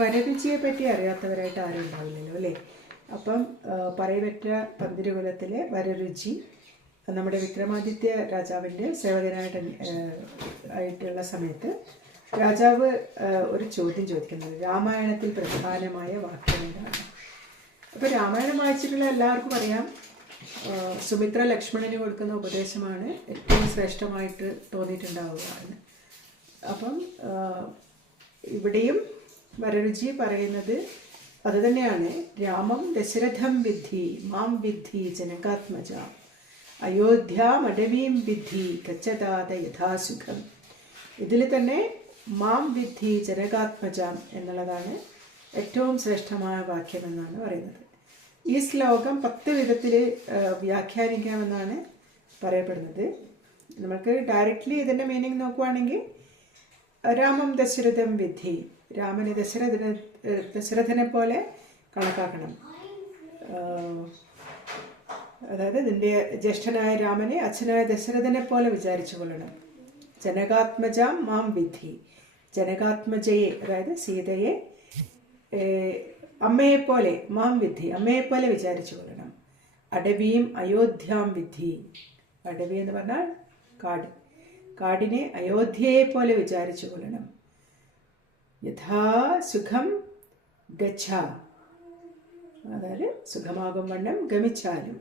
വരരുചിയെ പറ്റി അറിയാത്തവരായിട്ട് ആരും ഉണ്ടാവില്ലല്ലോ അല്ലേ. അപ്പം പറയപ്പെട്ട പന്തിരുകുലത്തിലെ വരരുചി നമ്മുടെ വിക്രമാദിത്യ രാജാവിൻ്റെ സേവകനായിട്ട് ആയിട്ടുള്ള സമയത്ത് രാജാവ് ഒരു ചോദ്യം ചോദിക്കുന്നത്, രാമായണത്തിൽ പ്രധാനമായ വാക്യം എന്താണ്? അപ്പോൾ രാമായണം വായിച്ചിട്ടുള്ള എല്ലാവർക്കും അറിയാം, സുമിത്ര ലക്ഷ്മണന് കൊടുക്കുന്ന ഉപദേശമാണ് ഏറ്റവും ശ്രേഷ്ഠമായിട്ട് തോന്നിയിട്ടുണ്ടാവുക എന്ന്. അപ്പം ഇവിടെയും വരരുചി പറയുന്നത് അതുതന്നെയാണ്. രാമം ദശരഥം വിദ്ധി മാം വിദ്ധി ജനകാത്മജ അയോധ്യാമടവീം വിദ്ധി ഗച്ഛതാത യഥാസുഖം. ഇതിൽ തന്നെ മാം വിദ്ധി ജനകാത്മജാം എന്നുള്ളതാണ് ഏറ്റവും ശ്രേഷ്ഠമായ വാക്യമെന്നാണ് പറയുന്നത്. ഈ ശ്ലോകം 10 വിധത്തിൽ വ്യാഖ്യാനിക്കാമെന്നാണ് പറയപ്പെടുന്നത്. നമുക്ക് ഡയറക്റ്റ്ലി ഇതിൻ്റെ മീനിങ് നോക്കുവാണെങ്കിൽ രാമം ദശരഥം വിദ്ധി, രാമനെ ദശരഥനെ പോലെ കണക്കാക്കണം. അതായത് ഇതിൻ്റെ ജ്യേഷ്ഠനായ രാമനെ അച്ഛനായ ദശരഥനെ പോലെ വിചാരിച്ചു കൊള്ളണം. ജനകാത്മജാം മാം വിദ്ധി, ജനകാത്മജയെ അതായത് സീതയെ അമ്മയെപ്പോലെ മാം വിദ്ധി, അമ്മയെപ്പോലെ വിചാരിച്ചു കൊള്ളണം. അടവിയും അയോധ്യാം വിദ്ധി, അടവി എന്ന് പറഞ്ഞാൽ കാട്, കാടിനെ അയോധ്യയെ പോലെ വിചാരിച്ചു കൊള്ളണം. യഥാ സുഖം ഗച്ഛ, അതായത് സുഖമാകും വണ്ണം ഗമിച്ചാലും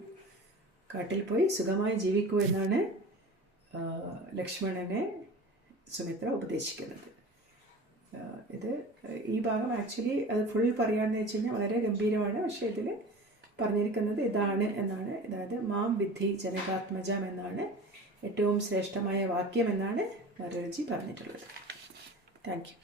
കാട്ടിൽ പോയി സുഖമായി ജീവിക്കൂ എന്നാണ് ലക്ഷ്മണനെ സുമിത്ര ഉപദേശിക്കുന്നത്. ഇത് ഈ ഭാഗം ആക്ച്വലി അത് ഫുൾ പറയാമെന്ന് വെച്ച് കഴിഞ്ഞാൽ വളരെ ഗംഭീരമാണ്. പക്ഷേ ഇതിൽ പറഞ്ഞിരിക്കുന്നത് ഇതാണ് എന്നാണ്. അതായത് മാം വിദ്ധി ജനകാത്മജം എന്നാണ് ഏറ്റവും ശ്രേഷ്ഠമായ വാക്യം എന്നാണ് വരരുചി പറഞ്ഞിട്ടുള്ളത്. Thank you.